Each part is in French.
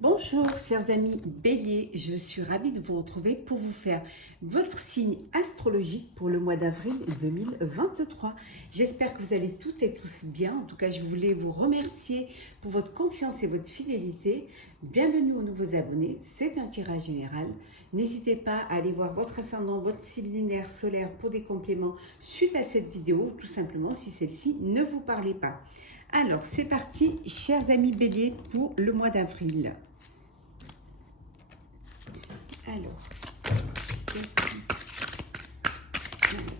Bonjour chers amis Bélier, je suis ravie de vous retrouver pour vous faire votre signe astrologique pour le mois d'avril 2023. J'espère que vous allez toutes et tous bien. En tout cas, je voulais vous remercier pour votre confiance et votre fidélité. Bienvenue aux nouveaux abonnés, c'est un tirage général. N'hésitez pas à aller voir votre ascendant, votre signe lunaire, solaire pour des compléments suite à cette vidéo, tout simplement si celle-ci ne vous parlait pas. Alors, c'est parti, chers amis Bélier, pour le mois d'avril. Alors,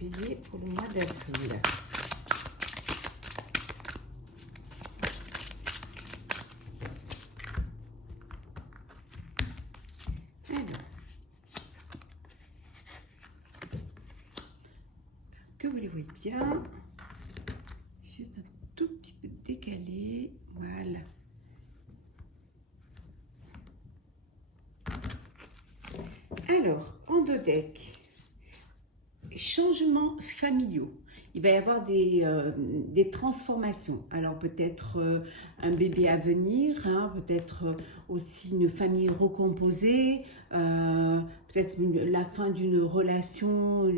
Bélier pour le mois d'avril. Alors, que vous les voyez bien. Juste un tout petit peu décalé. Voilà. Alors, en deux decks, changements familiaux. Il va y avoir des transformations. Alors peut-être un bébé à venir, hein, peut-être aussi une famille recomposée, peut-être la fin d'une relation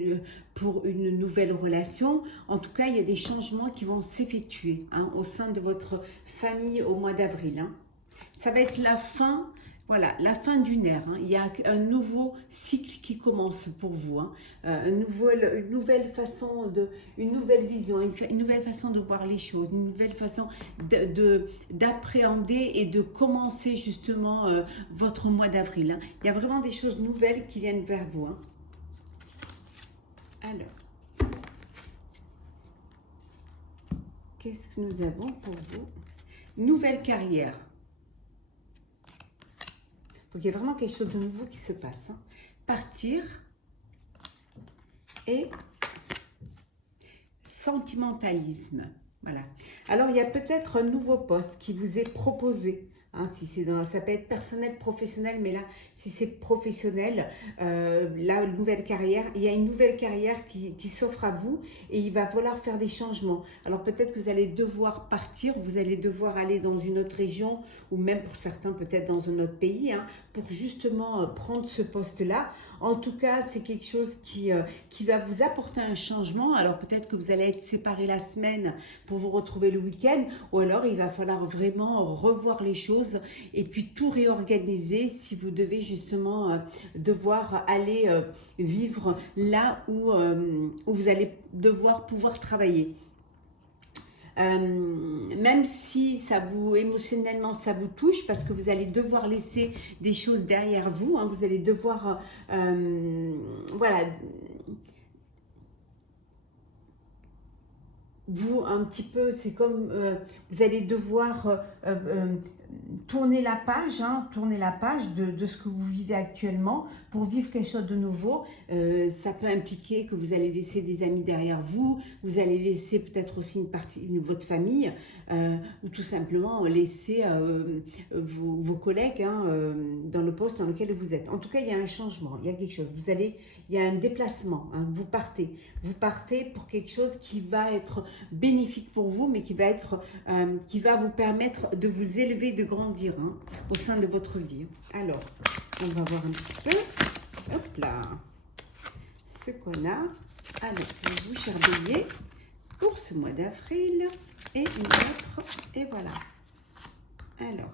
pour une nouvelle relation. En tout cas, il y a des changements qui vont s'effectuer hein, au sein de votre famille au mois d'avril. Hein. Ça va être la fin. Voilà, la fin d'une ère. Hein. Il y a un nouveau cycle qui commence pour vous. Hein. Une nouvelle façon, une nouvelle vision, une nouvelle façon de voir les choses, une nouvelle façon d'appréhender et de commencer justement votre mois d'avril. Hein. Il y a vraiment des choses nouvelles qui viennent vers vous. Hein. Alors, qu'est-ce que nous avons pour vous? Nouvelle carrière. Donc, il y a vraiment quelque chose de nouveau qui se passe. Hein. Partir et sentimentalisme. Voilà. Alors, il y a peut-être un nouveau poste qui vous est proposé. Hein, si c'est ça peut être personnel, professionnel, mais là, si c'est professionnel, la nouvelle carrière, il y a une nouvelle carrière qui s'offre à vous et il va falloir faire des changements. Alors peut-être que vous allez devoir partir, vous allez devoir aller dans une autre région ou même pour certains peut-être dans un autre pays hein, pour justement prendre ce poste-là. En tout cas, c'est quelque chose qui va vous apporter un changement. Alors peut-être que vous allez être séparés la semaine pour vous retrouver le week-end ou alors il va falloir vraiment revoir les choses et puis tout réorganiser si vous devez justement devoir aller vivre là où vous allez devoir pouvoir travailler. Même si ça vous émotionnellement ça vous touche parce que vous allez devoir laisser des choses derrière vous, hein, vous allez devoir voilà vous un petit peu, c'est comme vous allez devoir tourner la page, hein, tourner la page de ce que vous vivez actuellement pour vivre quelque chose de nouveau. Ça peut impliquer que vous allez laisser des amis derrière vous, vous allez laisser peut-être aussi une partie de votre famille ou tout simplement laisser vos collègues hein, dans le poste dans lequel vous êtes. En tout cas, il y a un changement, il y a quelque chose. Il y a un déplacement, hein, vous partez pour quelque chose qui va être bénéfique pour vous, mais qui va vous permettre de vous élever, de grandir hein, au sein de votre vie. Alors, on va voir un petit peu. Hop là. Ce qu'on a. Alors, pour vous, cher Bélier, pour ce mois d'avril. Et une autre. Et voilà. Alors.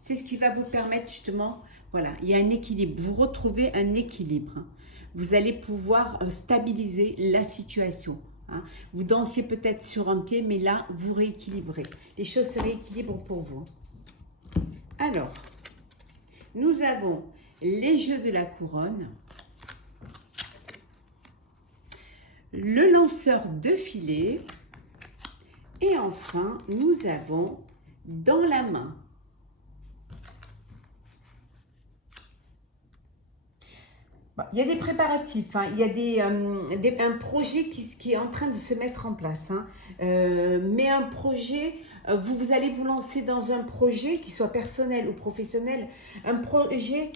C'est ce qui va vous permettre justement, voilà, il y a un équilibre. Vous retrouvez un équilibre. Hein. Vous allez pouvoir stabiliser la situation. Hein. Vous dansiez peut-être sur un pied, mais là, vous rééquilibrez. Les choses se rééquilibrent pour vous. Alors, nous avons les jeux de la couronne, le lanceur de filet, et enfin, nous avons dans la main. Il y a des préparatifs, hein. Il y a un projet qui est en train de se mettre en place. Hein. Mais un projet, vous allez vous lancer dans un projet, qui soit personnel ou professionnel, un projet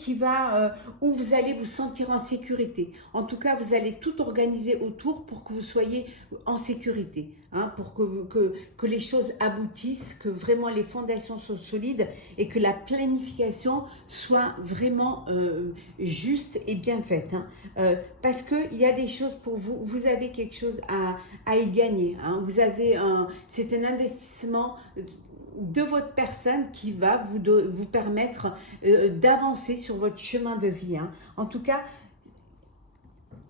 où vous allez vous sentir en sécurité. En tout cas, vous allez tout organiser autour pour que vous soyez en sécurité. hein, pour que les choses aboutissent, que vraiment les fondations soient solides et que la planification soit vraiment juste et bien faite. Hein. Parce qu'il y a des choses pour vous, vous avez quelque chose à y gagner. Hein. C'est un investissement de votre personne qui va vous permettre d'avancer sur votre chemin de vie. Hein. En tout cas,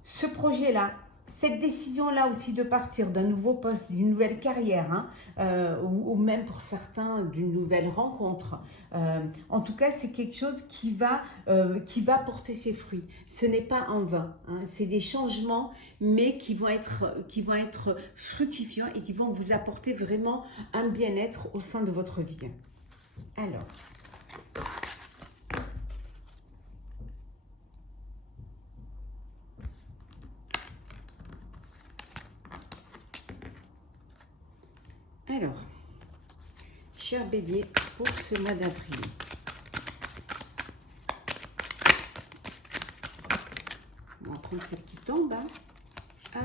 ce projet-là, cette décision-là aussi de partir d'un nouveau poste, d'une nouvelle carrière, hein, ou même pour certains d'une nouvelle rencontre, en tout cas c'est quelque chose qui va porter ses fruits. Ce n'est pas en vain, hein, c'est des changements mais qui vont être fructifiants et qui vont vous apporter vraiment un bien-être au sein de votre vie. Alors, cher bélier, pour ce mois d'avril. On va prendre celle qui tombe. Hein. Hop.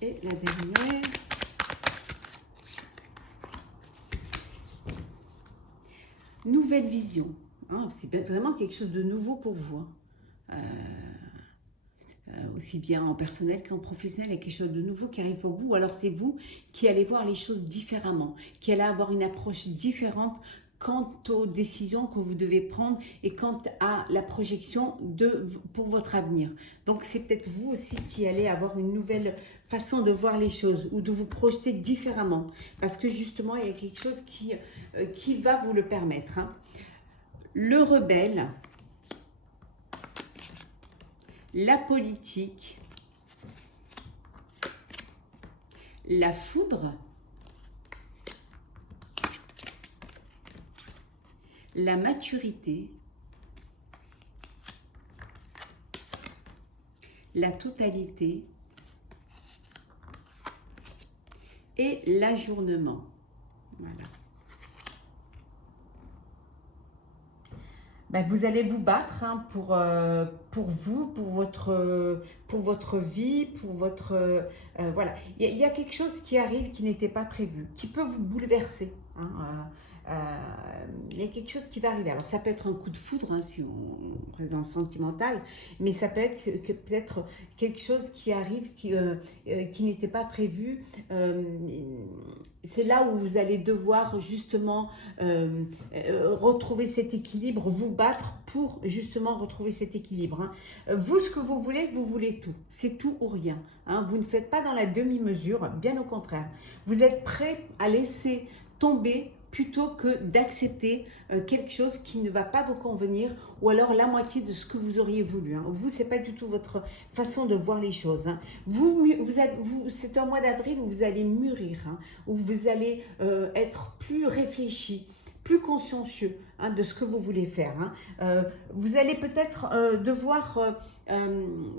Et la dernière. Nouvelle vision. Hein, c'est vraiment quelque chose de nouveau pour vous. Hein. Aussi bien en personnel qu'en professionnel, il y a quelque chose de nouveau qui arrive pour vous. Ou alors c'est vous qui allez voir les choses différemment, qui allez avoir une approche différente quant aux décisions que vous devez prendre et quant à la projection pour votre avenir. Donc c'est peut-être vous aussi qui allez avoir une nouvelle façon de voir les choses ou de vous projeter différemment. Parce que justement, il y a quelque chose qui va vous le permettre. Hein. Le rebelle, la politique, la foudre, la maturité, la totalité et l'ajournement. Voilà. Ben, vous allez vous battre hein, pour vous, pour votre vie, pour votre... voilà. Il y a quelque chose qui arrive qui n'était pas prévu, qui peut vous bouleverser. Hein, il y a quelque chose qui va arriver. Alors ça peut être un coup de foudre hein, si on reste dans le sentimental, mais ça peut être peut-être quelque chose qui arrive qui n'était pas prévu. C'est là où vous allez devoir justement retrouver cet équilibre, vous battre pour justement retrouver cet équilibre. Hein. Vous, ce que vous voulez tout. C'est tout ou rien. Hein. Vous ne faites pas dans la demi-mesure, bien au contraire. Vous êtes prêt à laisser tomber plutôt que d'accepter quelque chose qui ne va pas vous convenir ou alors la moitié de ce que vous auriez voulu. Hein. Vous, ce n'est pas du tout votre façon de voir les choses. Hein. C'est un mois d'avril où vous allez mûrir, hein, où vous allez être plus réfléchi, plus consciencieux hein, de ce que vous voulez faire. Hein. Vous allez peut-être devoir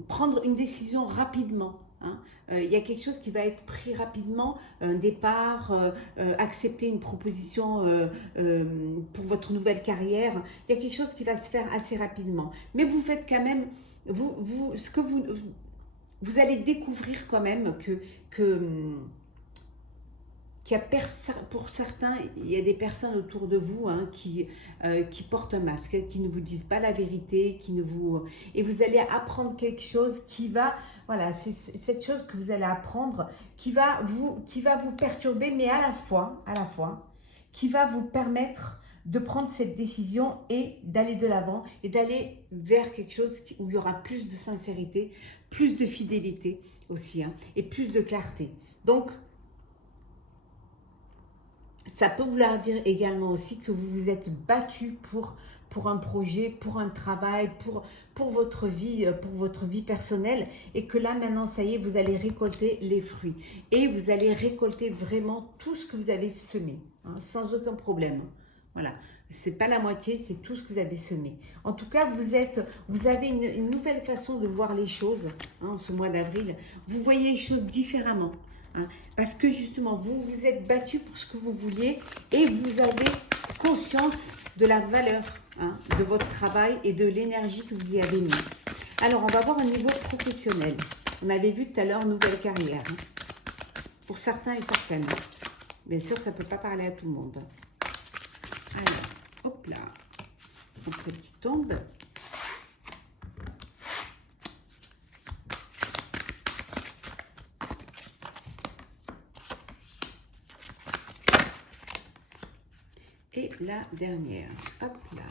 prendre une décision rapidement. Hein. Il y a quelque chose qui va être pris rapidement, un départ, accepter une proposition pour votre nouvelle carrière. Il y a quelque chose qui va se faire assez rapidement. Mais vous faites quand même, vous allez découvrir quand même pour certains, il y a des personnes autour de vous hein, qui portent un masque, qui ne vous disent pas la vérité, et vous allez apprendre quelque chose qui va, voilà, c'est cette chose que vous allez apprendre qui va vous perturber, mais à la fois, qui va vous permettre de prendre cette décision et d'aller de l'avant et d'aller vers quelque chose où il y aura plus de sincérité, plus de fidélité aussi, hein, et plus de clarté. Donc, ça peut vouloir dire également aussi que vous vous êtes battu pour un projet, pour un travail, pour votre vie personnelle et que là maintenant, ça y est, vous allez récolter les fruits et vous allez récolter vraiment tout ce que vous avez semé, hein, sans aucun problème. Voilà, c'est pas la moitié, c'est tout ce que vous avez semé. En tout cas, vous avez une nouvelle façon de voir les choses hein, en ce mois d'avril. Vous voyez les choses différemment. Hein, parce que justement, vous vous êtes battu pour ce que vous vouliez et vous avez conscience de la valeur de votre travail et de l'énergie que vous y avez mis. Alors, on va voir au niveau professionnel. On avait vu tout à l'heure nouvelle carrière. Pour certains et certaines. Bien sûr, ça ne peut pas parler à tout le monde. Alors, hop là. Donc, celle qui tombe. Et la dernière. Hop là.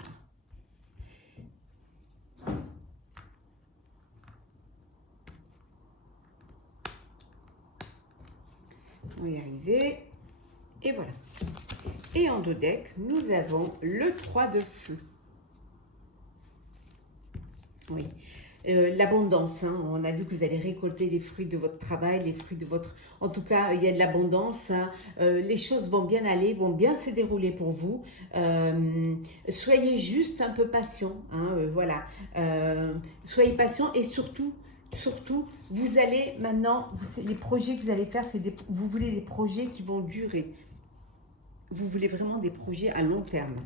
On va y arriver. Et voilà. Et en dos deck, nous avons le 3 de feu. Oui. L'abondance, on a vu que vous allez récolter les fruits de votre travail, les fruits de votre... En tout cas, il y a de l'abondance, les choses vont bien aller, vont bien se dérouler pour vous. Soyez juste un peu patient, voilà. Soyez patient et surtout, vous allez maintenant, les projets que vous allez faire, vous voulez des projets qui vont durer. Vous voulez vraiment des projets à long terme.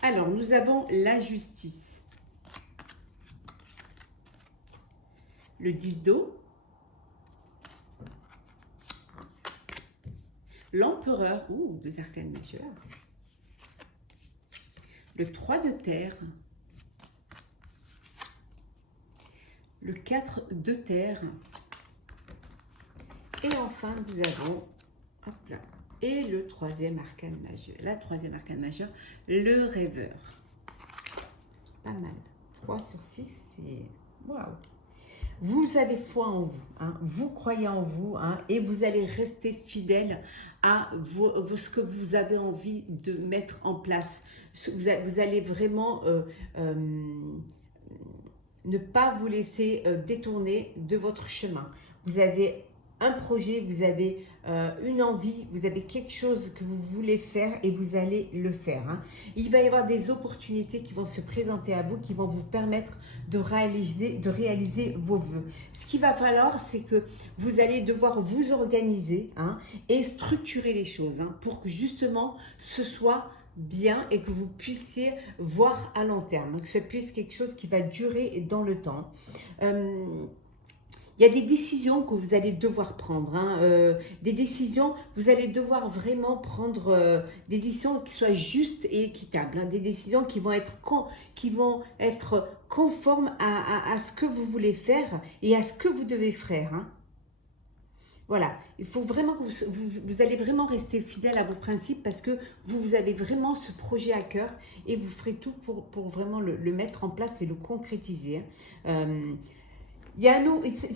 Alors, nous avons la justice. Le 10 d'eau, l'empereur, deux arcanes majeurs, le 3 de terre, le 4 de terre, et enfin nous avons, hop là, et le troisième arcane majeur, la troisième arcane majeure, le rêveur. Pas mal, 3 sur 6, c'est waouh. Vous avez foi en vous, vous croyez en vous et vous allez rester fidèle à ce que vous avez envie de mettre en place. Vous allez vraiment ne pas vous laisser détourner de votre chemin. Vous avez un projet, vous avez une envie, vous avez quelque chose que vous voulez faire et vous allez le faire. Il va y avoir des opportunités qui vont se présenter à vous, qui vont vous permettre de réaliser vos vœux. Ce qu'il va falloir, c'est que vous allez devoir vous organiser et structurer les choses pour que justement ce soit bien et que vous puissiez voir à long terme, que ce puisse quelque chose qui va durer dans le temps. Il y a des décisions que vous allez devoir prendre, des décisions, vous allez devoir vraiment prendre des décisions qui soient justes et équitables, des décisions qui vont être conformes à ce que vous voulez faire et à ce que vous devez faire. Voilà, il faut vraiment que vous allez vraiment rester fidèle à vos principes parce que vous avez vraiment ce projet à cœur et vous ferez tout pour vraiment le mettre en place et le concrétiser.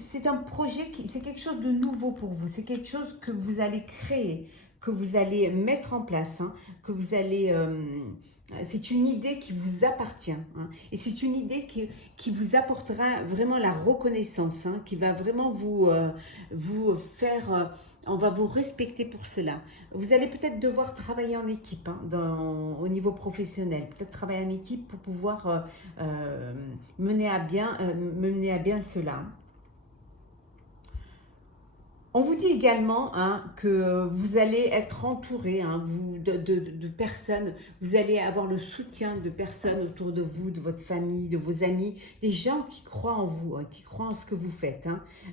C'est un projet, c'est quelque chose de nouveau pour vous, c'est quelque chose que vous allez créer, que vous allez mettre en place, que vous allez... c'est une idée qui vous appartient et c'est une idée qui vous apportera vraiment la reconnaissance, qui va vraiment vous faire... on va vous respecter pour cela. Vous allez peut-être devoir travailler en équipe au niveau professionnel, peut-être travailler en équipe pour pouvoir mener à bien cela. On vous dit également que vous allez être entouré de personnes, vous allez avoir le soutien de personnes autour de vous, de votre famille, de vos amis, des gens qui croient en vous, qui croient en ce que vous faites,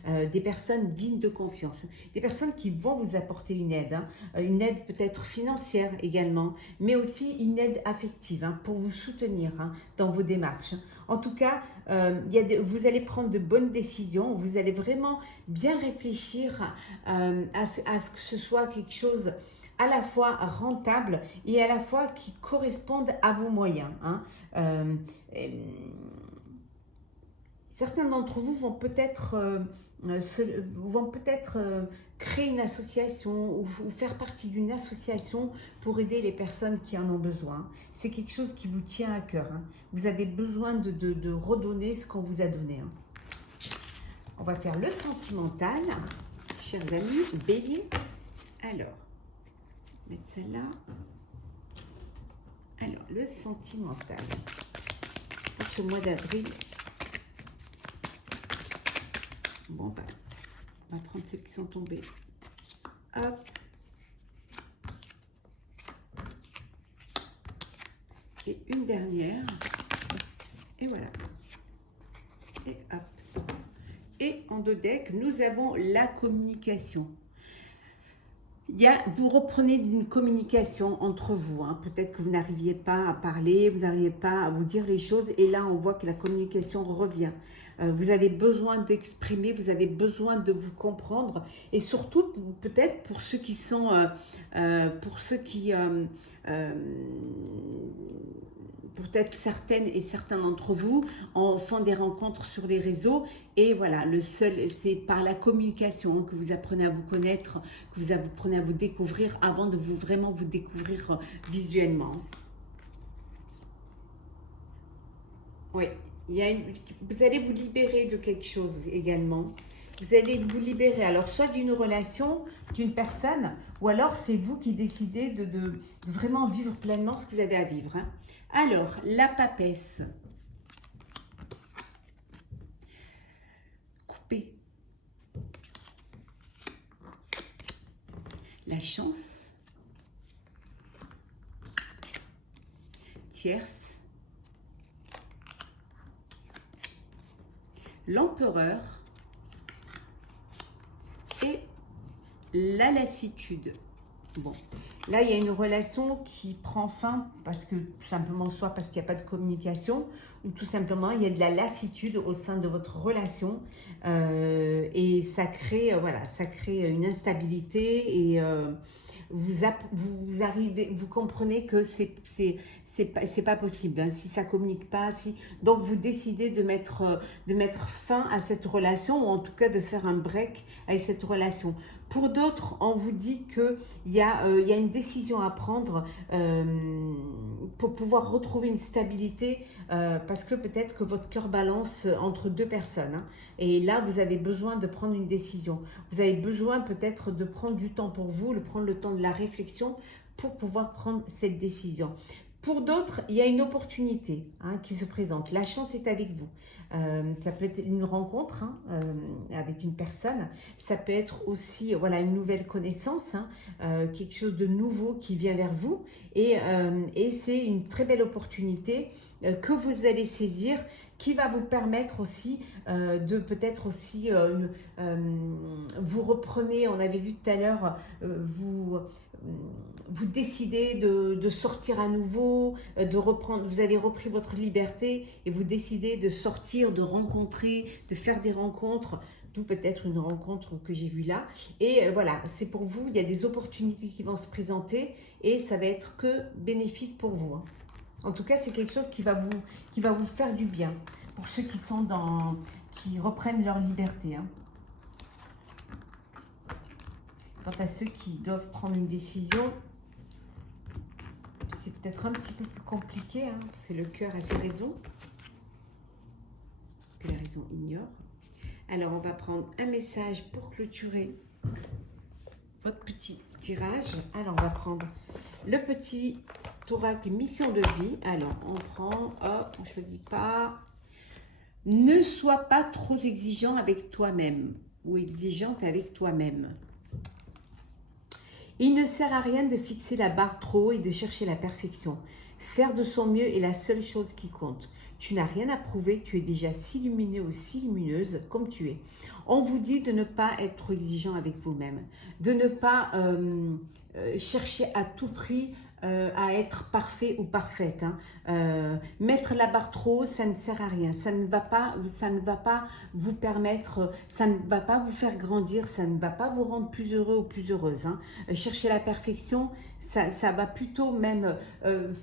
des personnes dignes de confiance, des personnes qui vont vous apporter une aide peut-être financière également, mais aussi une aide affective pour vous soutenir dans vos démarches. En tout cas, vous allez prendre de bonnes décisions, vous allez vraiment bien réfléchir à ce que ce soit quelque chose à la fois rentable et à la fois qui corresponde à vos moyens. Certains d'entre vous vont peut-être créer une association ou faire partie d'une association pour aider les personnes qui en ont besoin. C'est quelque chose qui vous tient à cœur. Vous avez besoin de redonner ce qu'on vous a donné. On va faire le sentimental, chers amis, bélier. Alors, mettre celle-là. Alors, le sentimental pour ce mois d'avril. Bon, on va prendre celles qui sont tombées. Hop. Et une dernière. Et voilà. Et hop. Et en dos deck, nous avons la communication. Vous reprenez une communication entre vous. Hein. Peut-être que vous n'arriviez pas à parler, vous n'arriviez pas à vous dire les choses. Et là, on voit que la communication revient. Vous avez besoin d'exprimer, vous avez besoin de vous comprendre. Et surtout, peut-être pour ceux qui sont... peut-être certaines et certains d'entre vous font des rencontres sur les réseaux et voilà, c'est par la communication que vous apprenez à vous connaître, que vous apprenez à vous découvrir avant de vraiment vous découvrir visuellement. Oui, vous allez vous libérer de quelque chose également. Vous allez vous libérer, alors soit d'une relation, d'une personne, ou alors c'est vous qui décidez de vraiment vivre pleinement ce que vous avez à vivre. Hein. Alors, la papesse. Coupé. La chance. Tierce. L'empereur. Et la lassitude. Bon, là il y a une relation qui prend fin parce que tout simplement, soit parce qu'il n'y a pas de communication ou tout simplement il y a de la lassitude au sein de votre relation et ça crée ça crée une instabilité et vous comprenez que c'est pas possible hein, si ça communique pas, donc vous décidez de mettre fin à cette relation ou en tout cas de faire un break avec cette relation. Pour d'autres, on vous dit qu'il y a une décision à prendre pour pouvoir retrouver une stabilité parce que peut-être que votre cœur balance entre deux personnes. Hein, et là, vous avez besoin de prendre une décision. Vous avez besoin peut-être de prendre du temps pour vous, de prendre le temps de la réflexion pour pouvoir prendre cette décision. Pour d'autres, il y a une opportunité hein, qui se présente. La chance est avec vous. Ça peut être une rencontre hein, avec une personne. Ça peut être aussi une nouvelle connaissance, hein, quelque chose de nouveau qui vient vers vous. Et c'est une très belle opportunité que vous allez saisir, qui va vous permettre aussi de peut-être aussi, vous reprenez, on avait vu tout à l'heure, vous décidez de sortir à nouveau, de reprendre, vous avez repris votre liberté et vous décidez de sortir, de rencontrer, de faire des rencontres, d'où peut-être une rencontre que j'ai vue là. Et voilà, c'est pour vous, il y a des opportunités qui vont se présenter et ça va être que bénéfique pour vous. Hein. En tout cas, c'est quelque chose qui va vous faire du bien pour ceux qui reprennent leur liberté. Hein. Quant à ceux qui doivent prendre une décision, c'est peut-être un petit peu plus compliqué, hein, parce que le cœur a ses raisons, que la raison ignore. Alors, on va prendre un message pour clôturer votre petit tirage. Alors, on va prendre le petit oracle mission de vie. Alors, on prend, hop, on ne choisit pas. Ne sois pas trop exigeant avec toi-même ou exigeante avec toi-même. Il ne sert à rien de fixer la barre trop haut et de chercher la perfection. Faire de son mieux est la seule chose qui compte. Tu n'as rien à prouver, tu es déjà si lumineux ou si lumineuse comme tu es. On vous dit de ne pas être trop exigeant avec vous-même, de ne pas chercher à tout prix à être parfait ou parfaite. Hein. Mettre la barre trop haut, ça ne sert à rien. Ça ne va pas vous permettre, ça ne va pas vous faire grandir, ça ne va pas vous rendre plus heureux ou plus heureuse. Hein. Chercher la perfection, ça va plutôt même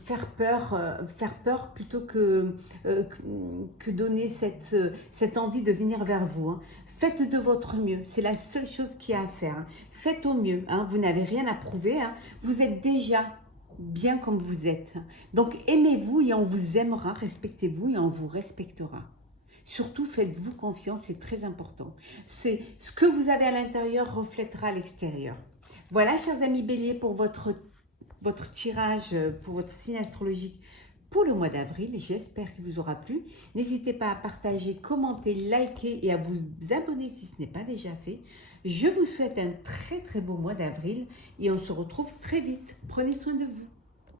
faire peur plutôt que donner cette envie de venir vers vous. Hein. Faites de votre mieux, c'est la seule chose qu'il y a à faire. Hein. Faites au mieux, hein. Vous n'avez rien à prouver, hein. Vous êtes déjà bien comme vous êtes. Donc aimez-vous et on vous aimera, respectez-vous et on vous respectera. Surtout faites-vous confiance, c'est très important. C'est ce que vous avez à l'intérieur reflètera à l'extérieur. Voilà, chers amis Bélier, pour votre tirage, pour votre signe astrologique pour le mois d'avril. J'espère qu'il vous aura plu. N'hésitez pas à partager, commenter, liker et à vous abonner si ce n'est pas déjà fait. Je vous souhaite un très très beau mois d'avril et on se retrouve très vite. Prenez soin de vous.